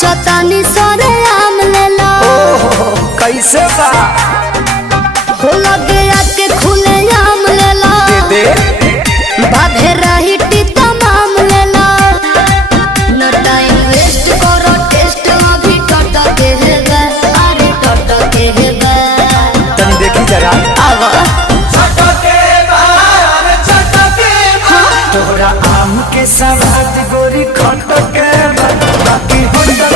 चतानी सरे आम लेला कैसे बा हो लगे आके खुले आम लेला दे बाधे रही टीता माम लेला न टाइम वेस्ट करो टेस्ट अभी टटके हेबे अरे टटके हेबे तनी देखी जरा आवा तोहरा आम के सवाद गोरी खटके बाकी होटके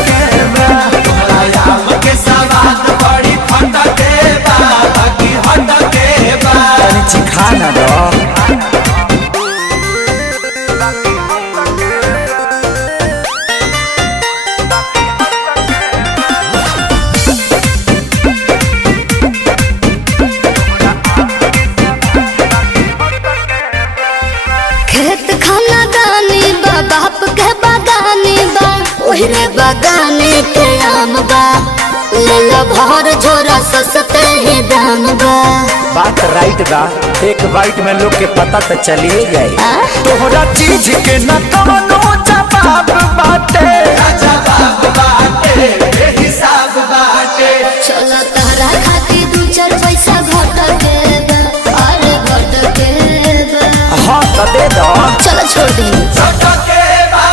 तोहरा आम के सवाद बड़ी खटके बा बाकी हटके बा। तनी चिखा ना दो खेत खाना दानी बा बाप के बागानी बा ओहरे बागाने के आम बा ले लो भर झोरा सस्ते ही दाम बा बात राइट बा एक बाइट में लोग के पता तो चलिए गए आ? तोहरा चीज के न कवनो जवाब बाटे जवाब बाटे हिसाब बाटे। चलो तहरा खाती दू चार पैसा घट के बा अरे घट के बा हाँ तो दे दो चलो छोड़ दी चटके बा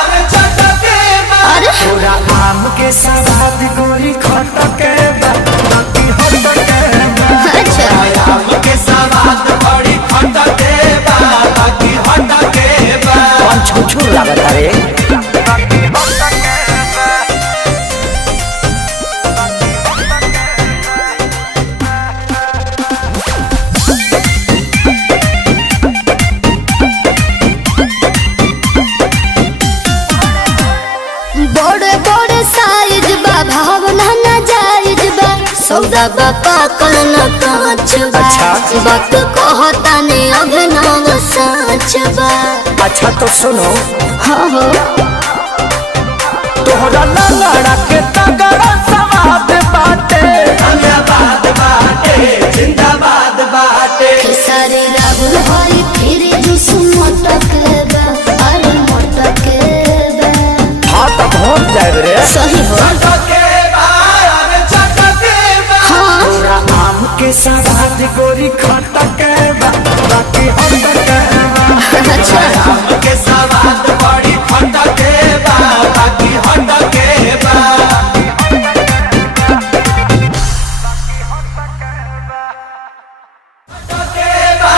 अरे चटके बा। अरे तोरा आम के सवाद गोरी खटके बाकी होटके अच्छा आम के सवाद बड़ी खटके बा बाकी हटके बा। कौन छुछू लागत रे बड़े बड़े साइज बा भावना न जायज बा सौदा बा पाकल न कांच बा अच्छा। वक्त कहता ने अभिनव साच बा अच्छा तो सुनो हाँ हो तोहरा लंगड़ा के तगड़ा सवाद बाटे धन्यवाद बाटे जिंदाबाद बाटे। खेसारी राहुल हरी फिर जुस मोटक बा अरे मोटक बा हाँ तो पहुँच जाए रे सही हो चटके बा अरे चटके बा। हाँ तोरा आम के सवाद गोरी खटके बाकी होटके अच्छा आम के सवाद बड़ी खटके बा बाकी हटके बा। चटके बा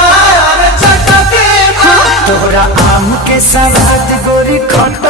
अरे चटके बा। तोहरा आम के सवाद गोरी खटके